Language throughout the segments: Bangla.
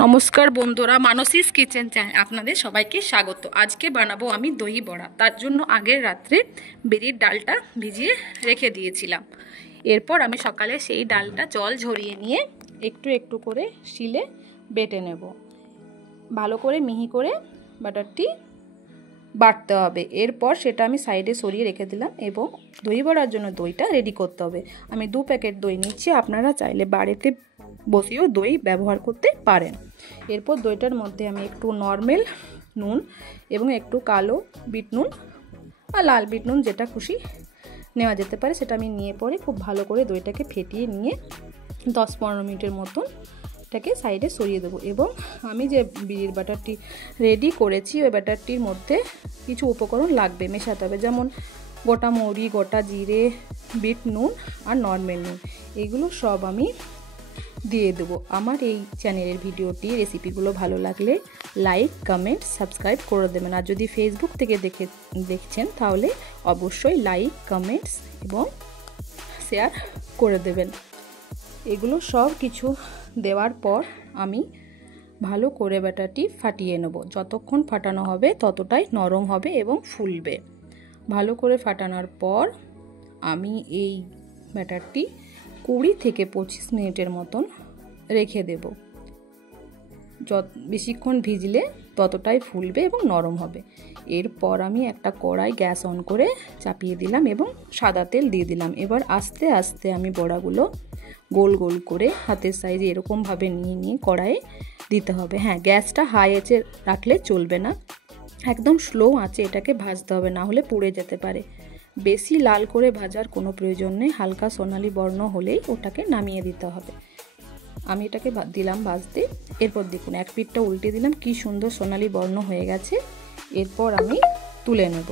নমস্কার বন্ধুরা, মানসীস কিচেন চ্যানেলে আপনাদের সবাইকে স্বাগত। আজকে বানাবো আমি দই বড়া। তার জন্য আগের রাত্রে বিরির ডালটা ভিজিয়ে রেখে দিয়েছিলাম। এরপর আমি সকালে সেই ডালটা জল ঝরিয়ে নিয়ে একটু একটু করে শিলে বেটে নেব। ভালো করে মিহি করে বাটারটি বাটতে হবে। এরপর সেটা আমি সাইডে সরিয়ে রেখে দিলাম এবং দই বড়ার জন্য দইটা রেডি করতে হবে। আমি 2 প্যাকেট দই নিচ্ছি, আপনারা চাইলে বাড়িতে বসিয়েও দই ব্যবহার করতে পারেন। এরপর দইটার মধ্যে আমি একটু নর্মাল নুন এবং একটু কালো বিট নুন আর লাল বিট নুন যেটা খুশি নেওয়া যেতে পারে সেটা আমি নিয়ে পরে খুব ভালো করে দইটাকে ফেটিয়ে নিয়ে 10-15 মিনিটের মতন এটাকে সাইডে সরিয়ে দেবো। এবং আমি যে বিরির ব্যাটারটি রেডি করেছি ওই ব্যাটারটির মধ্যে কিছু উপকরণ লাগবে, মেশাতে হবে, যেমন গোটা মৌরি, গোটা জিরে, বিট নুন আর নর্মাল নুন, এগুলো সব আমি দিয়ে দেবো। আমার এই চ্যানেলের ভিডিওটি রেসিপিগুলো ভালো লাগলে লাইক, কমেন্ট, সাবস্ক্রাইব করে দেবেন। আর যদি ফেসবুক থেকে দেখছেন তাহলে অবশ্যই লাইক, কমেন্টস এবং শেয়ার করে দেবেন। এগুলো সব কিছু দেওয়ার পর আমি ভালো করে ব্যাটারটি ফাটিয়ে নেব। যতক্ষণ ফাটানো হবে ততটাই নরম হবে এবং ফুলবে। ভালো করে ফাটানোর পর আমি এই ব্যাটারটি 20 থেকে 25 মিনিটের মতন রেখে দেব। বেশিক্ষণ ভিজলে ততটাই ফুলবে এবং নরম হবে। এরপর আমি একটা কড়াই গ্যাস অন করে চাপিয়ে দিলাম এবং সাদা তেল দিয়ে দিলাম। এবার আস্তে আস্তে আমি বড়াগুলো গোল গোল করে হাতের সাইজে এরকমভাবে নিয়ে নিয়ে কড়াইয়ে দিতে হবে। হ্যাঁ, গ্যাসটা হাই আঁচে রাখলে চলবে না, একদম স্লো আঁচে এটাকে ভাজতে হবে, না হলে পুড়ে যেতে পারে। বেশি লাল করে ভাজার কোনো প্রয়োজন নেই, হালকা সোনালি বর্ণ হলেই ওটাকে নামিয়ে দিতে হবে। আমি এটাকে দিলাম ভাজতে। এরপর দেখুন এক পিঠটা উল্টে দিলাম, কি সুন্দর সোনালি বর্ণ হয়ে গেছে। এরপর আমি তুলে নেব।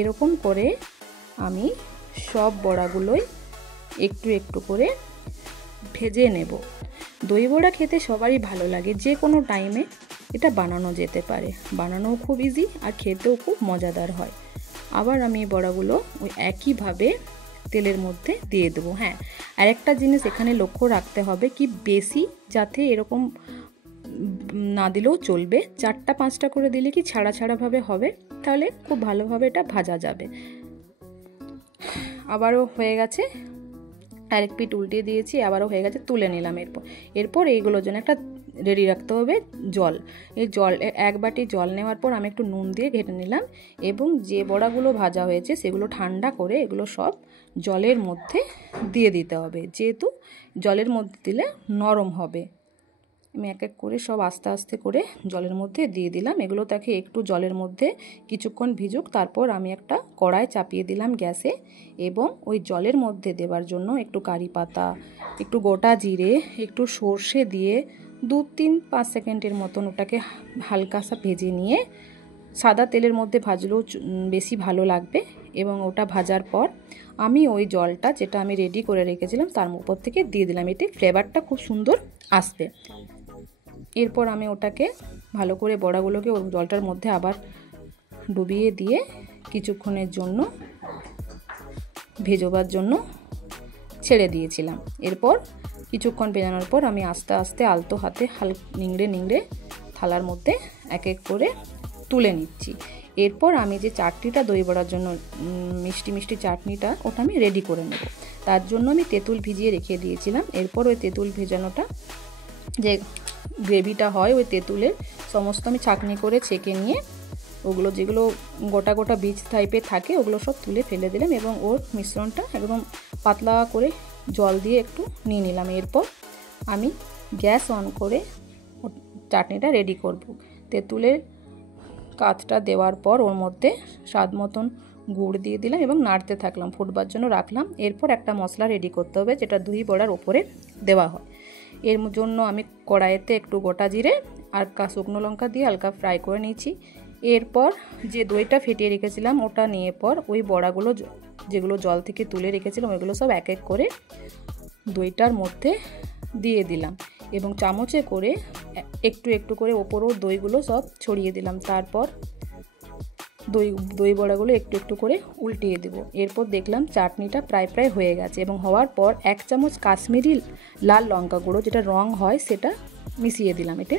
এরকম করে আমি সব বড়াগুলোই একটু একটু করে ভেজে নেব। দই বড়া খেতে সবারই ভালো লাগে, যে কোনো টাইমে এটা বানানো যেতে পারে। বানানোও খুব ইজি আর খেতেও খুব মজাদার হয়। আবার আমি এই বড়াগুলো ওই একইভাবে তেলের মধ্যে দিয়ে দেবো। হ্যাঁ, আর একটা জিনিস এখানে লক্ষ্য রাখতে হবে, কি বেশি যাতে এরকম না দিলেও চলবে, 4টা-5টা করে দিলে কি ছাড়া ছাড়াভাবে হবে, তাহলে খুব ভালোভাবে এটা ভাজা যাবে। আবারও হয়ে গেছে, আরেক পিঠ উল্টে দিয়েছি, আবারও হয়ে গেছে, তুলে নিলাম। এরপর এইগুলোর জন্য একটা রেডি রাখতে হবে জল। এই জল 1 বাটি জল নেওয়ার পর আমি একটু নুন দিয়ে ঘেটে নিলাম এবং যে বড়াগুলো ভাজা হয়েছে সেগুলো ঠান্ডা করে এগুলো সব জলের মধ্যে দিয়ে দিতে হবে, যেহেতু জলের মধ্যে দিলে নরম হবে। আমি এক এক করে সব আস্তে আস্তে করে জলের মধ্যে দিয়ে দিলাম। এগুলো তাকে একটু জলের মধ্যে কিছুক্ষণ ভিজুক। তারপর আমি একটা কড়াই চাপিয়ে দিলাম গ্যাসে এবং ওই জলের মধ্যে দেওয়ার জন্য একটু কারি পাতা, একটু গোটা জিরে, একটু সর্ষে দিয়ে 2-3-5 সেকেন্ডের মতন ওটাকে হালকাসা ভেজে নিয়ে সাদা তেলের মধ্যে ভাজলেও বেশি ভালো লাগবে। এবং ওটা ভাজার পর আমি ওই জলটা যেটা আমি রেডি করে রেখেছিলাম তার উপর থেকে দিয়ে দিলাম, এতে ফ্লেভারটা খুব সুন্দর আসবে। এরপর আমি ওটাকে ভালো করে বড়াগুলোকে ওই জলটার মধ্যে আবার ডুবিয়ে দিয়ে কিছুক্ষণের জন্য ভেজোবার জন্য ছেড়ে দিয়েছিলাম। এরপর কিছুক্ষণ ভেজানোর পর আমি আস্তে আস্তে আলতো হাতে নিংড়ে নিংড়ে থালার মধ্যে এক এক করে তুলে নিচ্ছি। এরপর আমি যে চাটনিটা দই বড়ার জন্য মিষ্টি মিষ্টি চাটনিটা ওটা আমি রেডি করে নেব। তার জন্য আমি তেঁতুল ভিজিয়ে রেখে দিয়েছিলাম। এরপর ওই তেঁতুল ভেজানোটা যে গ্রেভিটা হয় ওই তেঁতুলের সমস্ত আমি ছাঁকনি করে ছেঁকে নিয়ে ওগুলো যেগুলো গোটা গোটা বীজ টাইপের থাকে ওগুলো সব তুলে ফেলে দিলাম এবং ওর মিশ্রণটা একদম পাতলা করে জল দিয়ে একটু নিয়ে নিলাম। এরপর আমি গ্যাস অন করে চাটনিটা রেডি করব। তেঁতুলের কাঠটা দেওয়ার পর ওর মধ্যে স্বাদ মতন গুড় দিয়ে দিলাম এবং নাড়তে থাকলাম, ফুটবার জন্য রাখলাম। এরপর একটা মশলা রেডি করতে হবে যেটা দই বড়ার ওপরে দেওয়া হয়। এর জন্য আমি কড়াইতে একটু গোটা জিরে আর শুকনো লঙ্কা দিয়ে হালকা ফ্রাই করে নিয়েছি। এরপর যে দইটা ফেটিয়ে রেখেছিলাম ওটা নিয়ে পর ওই বড়াগুলো যেগুলো জল থেকে তুলে রেখেছিলাম ওইগুলো সব এক এক করে দইটার মধ্যে দিয়ে দিলাম এবং চামচে করে একটু একটু করে ওপরেও দইগুলো সব ছড়িয়ে দিলাম। তারপর দই বড়াগুলো একটু একটু করে উল্টিয়ে দেব। এরপর দেখলাম চাটনিটা প্রায় প্রায় হয়ে গেছে এবং হওয়ার পর 1 চামচ কাশ্মীরি লাল লঙ্কা গুঁড়ো যেটা রং হয় সেটা মিশিয়ে দিলাম। এতে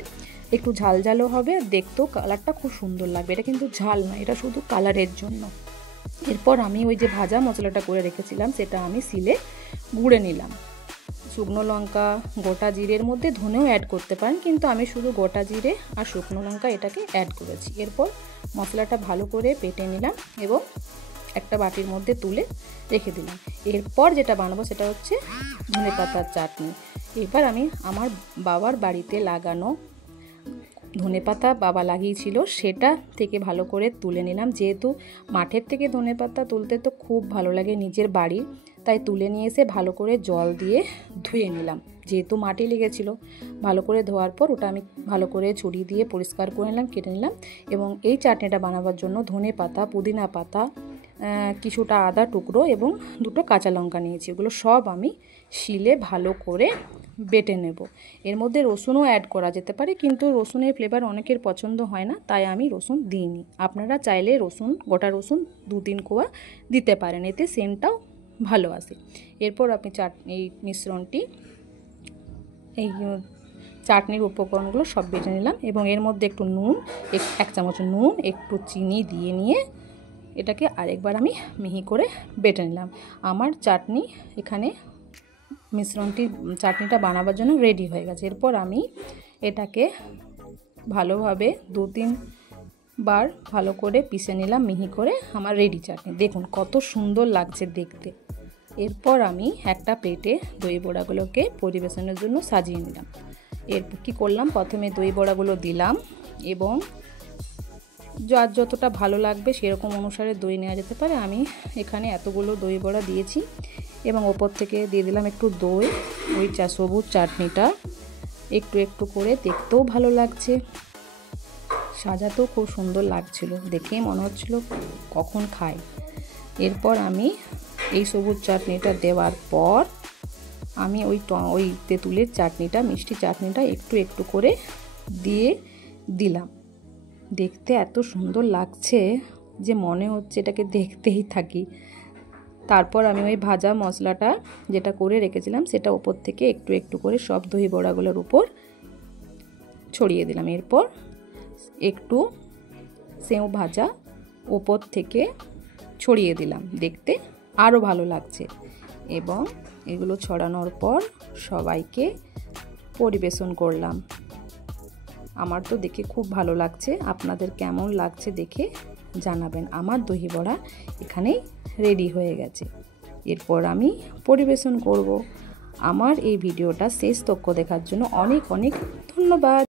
একটু ঝাল ঝালও হবে, আর দেখতেও কালারটা খুব সুন্দর লাগবে। এটা কিন্তু ঝাল না, এটা শুধু কালারের জন্য। এরপর আমি ওই যে ভাজা মশলাটা করে রেখেছিলাম সেটা আমি শিলে গুঁড়ে নিলাম। শুকনো লঙ্কা, গোটা জিরের মধ্যে ধনেও অ্যাড করতে পারেন, কিন্তু আমি শুধু গোটা জিরে আর শুকনো লঙ্কা এটাকে অ্যাড করেছি। এরপর মশলাটা ভালো করে বেটে নিলাম এবং একটা বাটির মধ্যে তুলে রেখে দিলাম। এরপর যেটা বানাবো সেটা হচ্ছে ধনেপাতার চাটনি। এবার আমি আমার বাবার বাড়িতে লাগানো ধনেপাতা বাবা লাগিয়েছিল, সেটা থেকে ভালো করে তুলে নিলাম। যেহেতু মাঠের থেকে ধনেপাতা তুলতে তো খুব ভালো লাগে নিজের বাড়ি, তাই তুলে নিয়ে এসে ভালো করে জল দিয়ে ধুয়ে নিলাম। যেহেতু মাটি লেগেছিল, ভালো করে ধোয়ার পর ওটা আমি ভালো করে ছুরি দিয়ে পরিষ্কার করে নিলাম, কেটে নিলাম। এবং এই চাটনিটা বানাবার জন্য ধনেপাতা, পুদিনা পাতা, কিছুটা আদা টুকরো এবং দুটো কাঁচা লঙ্কা নিয়েছি। ওগুলো সব আমি শিলে ভালো করে বেটে নেব। এর মধ্যে রসুনও অ্যাড করা যেতে পারে, কিন্তু রসুনের ফ্লেভার অনেকের পছন্দ হয় না, তাই আমি রসুন দিইনি। আপনারা চাইলে রসুন, গোটা রসুন 2-3 কোয়া দিতে পারেন, এতে সেন্টটাও ভালো আসে। এরপর আপনি এই মিশ্রণটি, এই চাটনির উপকরণগুলো সব বেটে নিলাম এবং এর মধ্যে একটু নুন, 1 চামচ নুন, একটু চিনি দিয়ে নিয়ে এটাকে আরেকবার আমি মিহি করে বেটে নিলাম। আমার চাটনি এখানে চাটনিটা বানাবার জন্য রেডি হয়ে গেছে। এরপর আমি এটাকে ভালোভাবে 2-3 বার ভালো করে পিষে নিলাম মিহি করে। আমার রেডি চাটনি দেখুন কত সুন্দর লাগছে দেখতে। এরপর আমি একটা প্লেটে দই বড়াগুলোকে পরিবেশনের জন্য সাজিয়ে নিলাম। এরপর কী করলাম, প্রথমে দই বড়াগুলো দিলাম এবং যার যতটা ভালো লাগবে সেরকম অনুসারে দই নেওয়া যেতে পারে। আমি এখানে এতগুলো দই বড়া দিয়েছি এবং ওপর থেকে দিয়ে দিলাম একটু দই। ওই সবুজ চাটনিটা একটু একটু করে দেখতেও ভালো লাগছে, সাজাতেও খুব সুন্দর লাগছিল, দেখেই মনে হচ্ছিল কখন খাই। এরপর আমি এই সবুজ চাটনিটা দেওয়ার পর আমি ওই তেঁতুলের চাটনিটা, মিষ্টি চাটনিটা একটু একটু করে দিয়ে দিলাম। দেখতে এত সুন্দর লাগছে যে মনে হচ্ছে এটাকে দেখতেই থাকি। তারপর আমি ওই ভাজা মশলাটা যেটা করে রেখেছিলাম সেটা ওপর থেকে একটু একটু করে সব দই বড়াগুলোর উপর ছড়িয়ে দিলাম। এরপর একটু সেও ভাজা ওপর থেকে ছড়িয়ে দিলাম, দেখতে আরও ভালো লাগছে। এবং এগুলো ছড়ানোর পর সবাইকে পরিবেশন করলাম। আমার তো দেখে খুব ভালো লাগছে, আপনাদের কেমন লাগছে দেখে জানাবেন। আমার দই বড়া এখানেই রেডি হয়ে গেছে। এরপর আমি পরিবেশন করব। আমার এই ভিডিওটা শেষ তক্ক দেখার জন্য অনেক অনেক ধন্যবাদ।